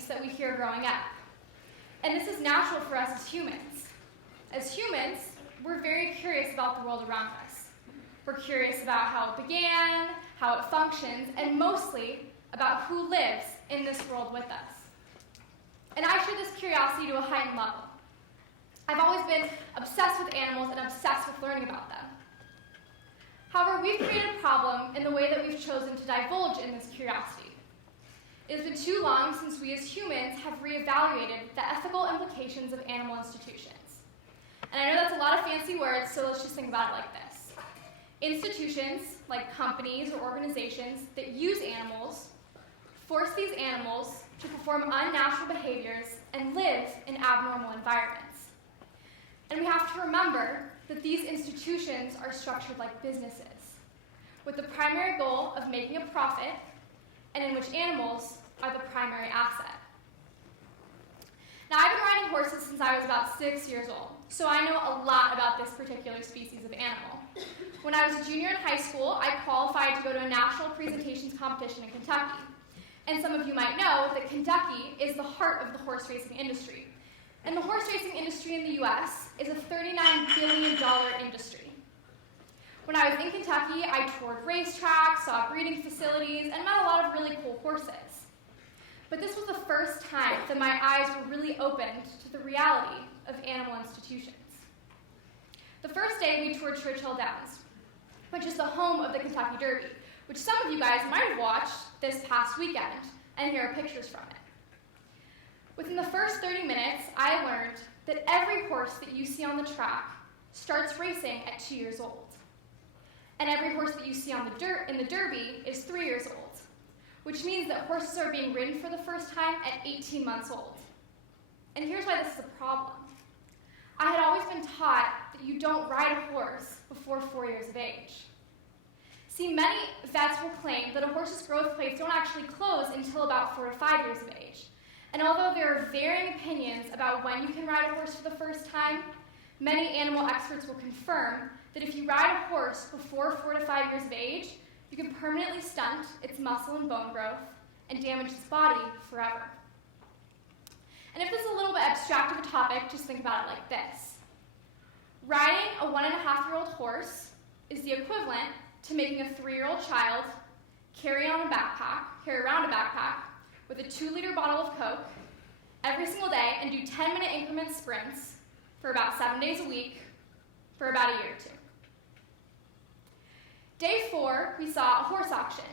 beliefs that we hear growing up. And this is natural for us as humans. As humans, we're very curious about the world around us. We're curious about how it began, how it functions, and mostly about who lives in this world with us. And I share this curiosity to a heightened level. I've always been obsessed with animals and obsessed with learning about them. However, we've created a problem in the way that we've chosen to divulge in this curiosity. It has been too long since we as humans have reevaluated the ethical implications of animal institutions. And I know that's a lot of fancy words, so let's just think about it like this. Institutions, like companies or organizations that use animals, force these animals to perform unnatural behaviors and live in abnormal environments. And we have to remember that these institutions are structured like businesses, with the primary goal of making a profit, and in which animals are the primary asset. Now, I've been riding horses since I was about 6 years old, so I know a lot about this particular species of animal. When I was a junior in high school, I qualified to go to a national presentations competition in Kentucky. And some of you might know that Kentucky is the heart of the horse racing industry. And the horse racing industry in the US is a $39 billion industry. When I was in Kentucky, I toured racetracks, saw breeding facilities, and met a lot of really cool horses. But this was the first time that my eyes were really opened to the reality of animal institutions. The first day, we toured Churchill Downs, which is the home of the Kentucky Derby, which some of you guys might have watched this past weekend, and here are pictures from it. Within the first 30 minutes, I learned that every horse that you see on the track starts racing at 2 years old. And every horse that you see on in the Derby is 3 years old, which means that horses are being ridden for the first time at 18 months old. And here's why this is a problem. I had always been taught that you don't ride a horse before 4 years of age. See, many vets will claim that a horse's growth plates don't actually close until about 4 to 5 years of age. And although there are varying opinions about when you can ride a horse for the first time, many animal experts will confirm that if you ride a horse before 4 to 5 years of age, you can permanently stunt its muscle and bone growth and damage its body forever. And if this is a little bit abstract of a topic, just think about it like this. Riding a 1.5-year-old horse is the equivalent to making a 3-year-old child carry around a backpack with a 2-liter bottle of Coke every single day and do 10-minute increment sprints for about 7 days a week for about a year or two. Day 4, we saw a horse auction.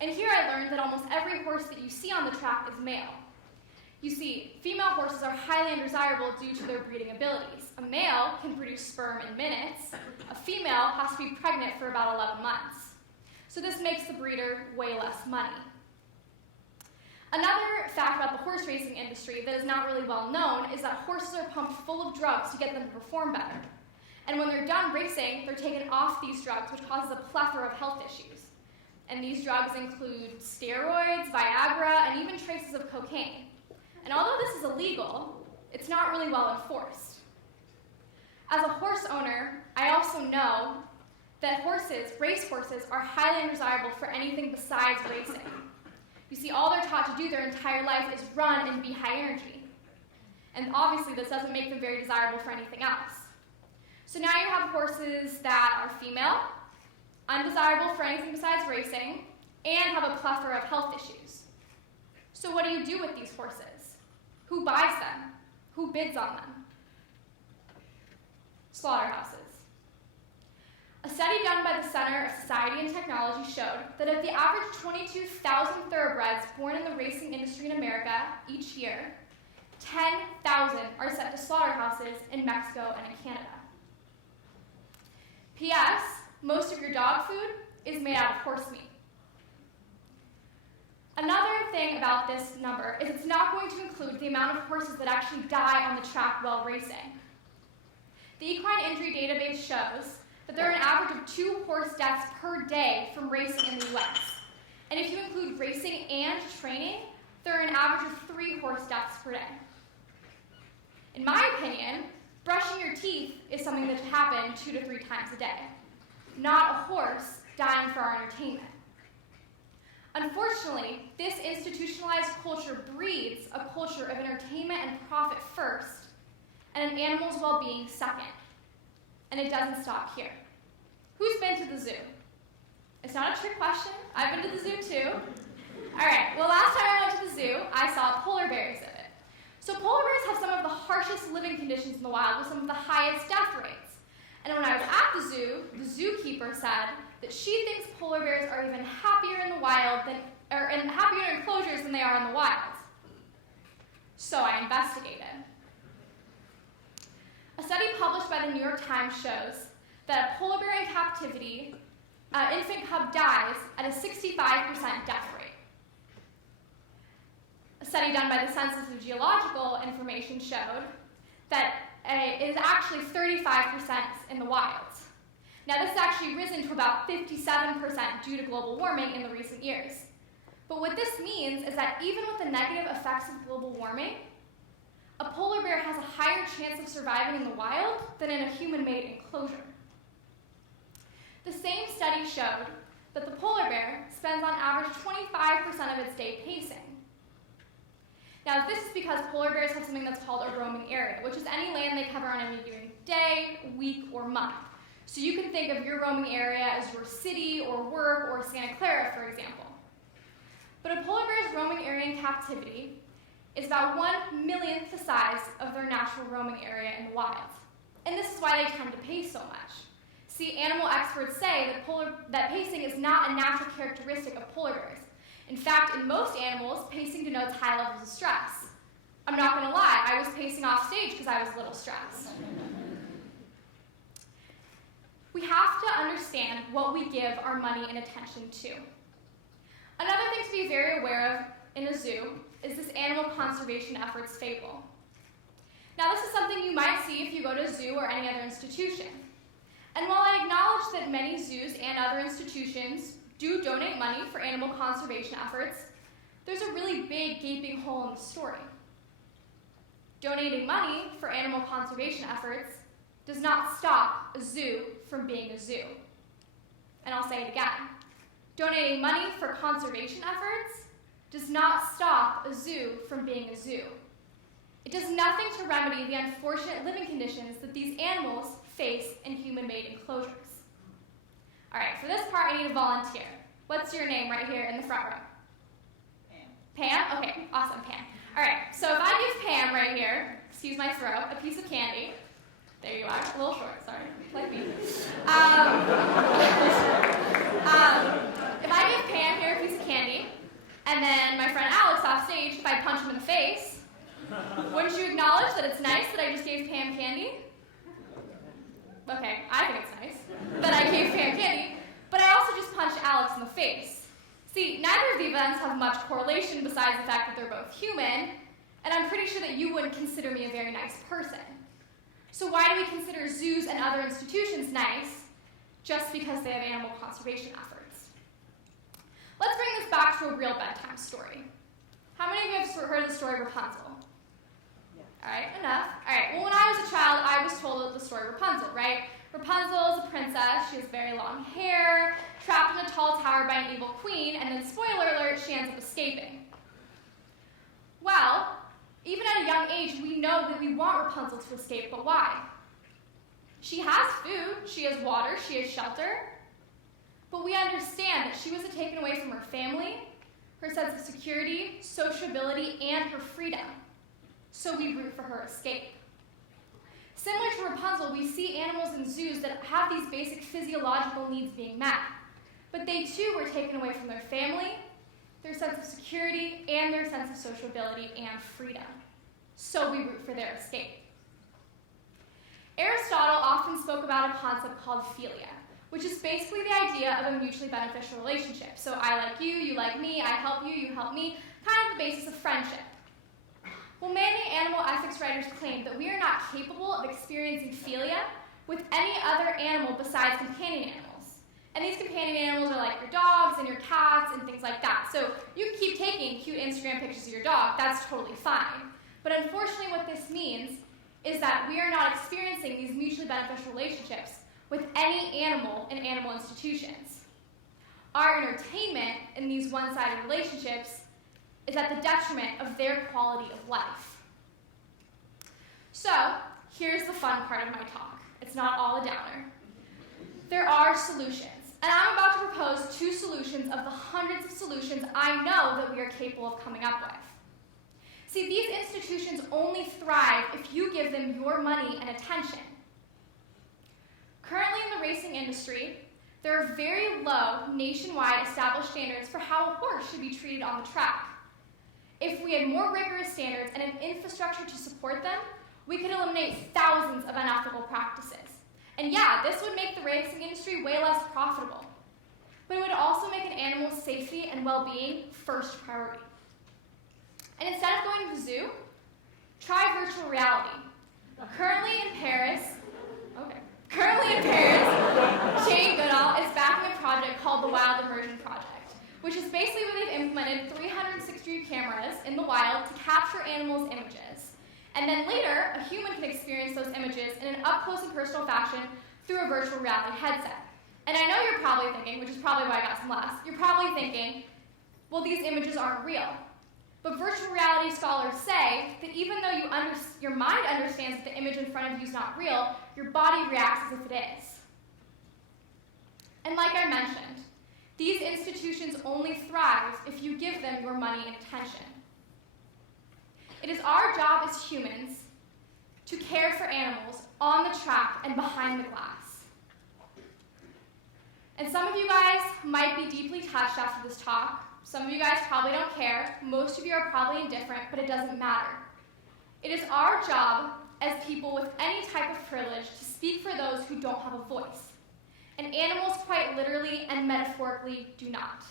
And here I learned that almost every horse that you see on the track is male. You see, female horses are highly undesirable due to their breeding abilities. A male can produce sperm in minutes. A female has to be pregnant for about 11 months. So this makes the breeder way less money. Another fact about the horse racing industry that is not really well known is that horses are pumped full of drugs to get them to perform better. And when they're done racing, they're taken off these drugs, which causes a plethora of health issues. And these drugs include steroids, Viagra, and even traces of cocaine. And although this is illegal, it's not really well enforced. As a horse owner, I also know that race horses, are highly undesirable for anything besides racing. You see, all they're taught to do their entire life is run and be high energy. And obviously, this doesn't make them very desirable for anything else. So now you have horses that are female, undesirable for anything besides racing, and have a plethora of health issues. So what do you do with these horses? Who buys them? Who bids on them? Slaughterhouses. A study done by the Center of Society and Technology showed that of the average 22,000 thoroughbreds born in the racing industry in America each year, 10,000 are sent to slaughterhouses in Mexico and in Canada. P.S. Most of your dog food is made out of horse meat. Another thing about this number is it's not going to include the amount of horses that actually die on the track while racing. The equine injury database shows that there are an average of 2 horse deaths per day from racing in the US. And if you include racing and training, there are an average of 3 horse deaths per day. In my opinion, brushing your teeth is something that should happen 2 to 3 times a day, not a horse dying for our entertainment. Unfortunately, this institutionalized culture breeds breeds a culture of entertainment and profit first, and an animal's well-being second. And it doesn't stop here. Who's been to the zoo? It's not a trick question. I've been to the zoo too. All right, well, last time I went to the zoo, I saw a polar bear exhibit. So polar bears have some of the harshest living conditions in the wild with some of the highest death rates. And when I was at the zoo, the zookeeper said that she thinks polar bears are even happier in the wild and happier in enclosures than they are in the wild. So I investigated. A study published by the New York Times shows that a polar bear in captivity, an infant cub dies at a 65% death rate. A study done by the Census of Geological Information showed that it is actually 35% in the wild. Now, this has actually risen to about 57% due to global warming in the recent years. But what this means is that even with the negative effects of global warming, a polar bear has a higher chance of surviving in the wild than in a human-made enclosure. The same study showed that the polar bear spends on average 25% of its day pacing. Now, this is because polar bears have something that's called a roaming area, which is any land they cover on any given day, week, or month. So you can think of your roaming area as your city or work or Santa Clara, for example. But a polar bear's roaming area in captivity is about 1/1,000,000th the size of their natural roaming area in the wild. And this is why they tend to pace so much. See, animal experts say that pacing is not a natural characteristic of polar bears. In fact, in most animals, pacing denotes high levels of stress. I'm not going to lie, I was pacing off stage because I was a little stressed. We have to understand what we give our money and attention to. Another thing to be very aware of in a zoo is this animal conservation efforts fable. Now, this is something you might see if you go to a zoo or any other institution. And while I acknowledge that many zoos and other institutions do donate money for animal conservation efforts, there's a really big gaping hole in the story. Donating money for animal conservation efforts does not stop a zoo from being a zoo. And I'll say it again. Donating money for conservation efforts does not stop a zoo from being a zoo. It does nothing to remedy the unfortunate living conditions that these animals face in human-made enclosures. All right, for this part, I need a volunteer. What's your name right here in the front row? Pam. Pam? Okay, awesome, Pam. All right, so if I give Pam right here, excuse my throat, a piece of candy. There you are, a little short, sorry, like me. If I give Pam here a piece of candy, and then my friend Alex off stage, if I punch him in the face, wouldn't you acknowledge that it's nice that I just gave Pam candy? Okay, I think it's nice that I gave Pam candy, but I also just punched Alex in the face. See, neither of the events have much correlation besides the fact that they're both human, and I'm pretty sure that you wouldn't consider me a very nice person. So why do we consider zoos and other institutions nice just because they have animal conservation efforts? Let's bring this back to a real bedtime story. How many of you have heard of the story Rapunzel? All right, enough. All right, well, when I was a child, I was told the story Rapunzel, right? Rapunzel is a princess. She has very long hair, trapped in a tall tower by an evil queen, and then, spoiler alert, she ends up escaping. Well, even at a young age, we know that we want Rapunzel to escape, but why? She has food, she has water, she has shelter, but we understand that she was taken away from her family, her sense of security, sociability, and her freedom. So we root for her escape. Similar to Rapunzel, we see animals in zoos that have these basic physiological needs being met, but they too were taken away from their family, their sense of security, and their sense of sociability and freedom. So we root for their escape. Aristotle often spoke about a concept called philia, which is basically the idea of a mutually beneficial relationship. So I like you like me, I help you help me, kind of the basis of friendship. Well, many animal ethics writers claim that we are not capable of experiencing philia with any other animal besides companion animals. And these companion animals are like your dogs and your cats and things like that. So you can keep taking cute Instagram pictures of your dog, that's totally fine. But unfortunately what this means is that we are not experiencing these mutually beneficial relationships with any animal in animal institutions. Our entertainment in these one-sided relationships is at the detriment of their quality of life. So, here's the fun part of my talk. It's not all a downer. There are solutions, and I'm about to propose 2 solutions of the hundreds of solutions I know that we are capable of coming up with. See, these institutions only thrive if you give them your money and attention. Currently in the racing industry, there are very low, nationwide established standards for how a horse should be treated on the track. If we had more rigorous standards and an infrastructure to support them, we could eliminate thousands of unethical practices. And yeah, this would make the racing industry way less profitable. But it would also make an animal's safety and well-being first priority. And instead of going to the zoo, try virtual reality. Currently in Paris, Jane Goodall is backing a project called the Wild Immersion Project, which is basically where they've implemented 360 cameras in the wild to capture animals' images. And then later, a human can experience those images in an up-close and personal fashion through a virtual reality headset. And I know you're probably thinking, which is probably why I got some laughs, you're probably thinking, well, these images aren't real. But virtual reality scholars say that even though your mind understands that the image in front of you is not real, your body reacts as if it is. And like I mentioned, these institutions only thrive if you give them your money and attention. It is our job as humans to care for animals on the track and behind the glass. And some of you guys might be deeply touched after this talk. Some of you guys probably don't care. Most of you are probably indifferent, but it doesn't matter. It is our job as people with any type of privilege to speak for those who don't have a voice. And animals quite literally and metaphorically do not.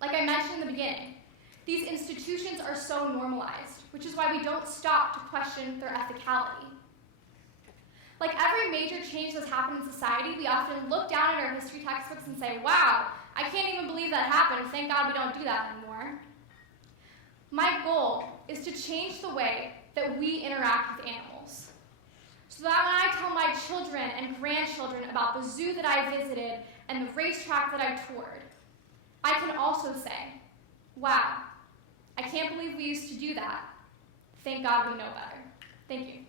Like I mentioned in the beginning, these institutions are so normalized, which is why we don't stop to question their ethicality. Like every major change that's happened in society, we often look down at our history textbooks and say, wow, I can't even believe that happened. Thank God we don't do that anymore. My goal is to change the way that we interact with animals, so that when I tell my children and grandchildren about the zoo that I visited and the racetrack that I toured, I can also say, wow, I can't believe we used to do that. Thank God we know better. Thank you.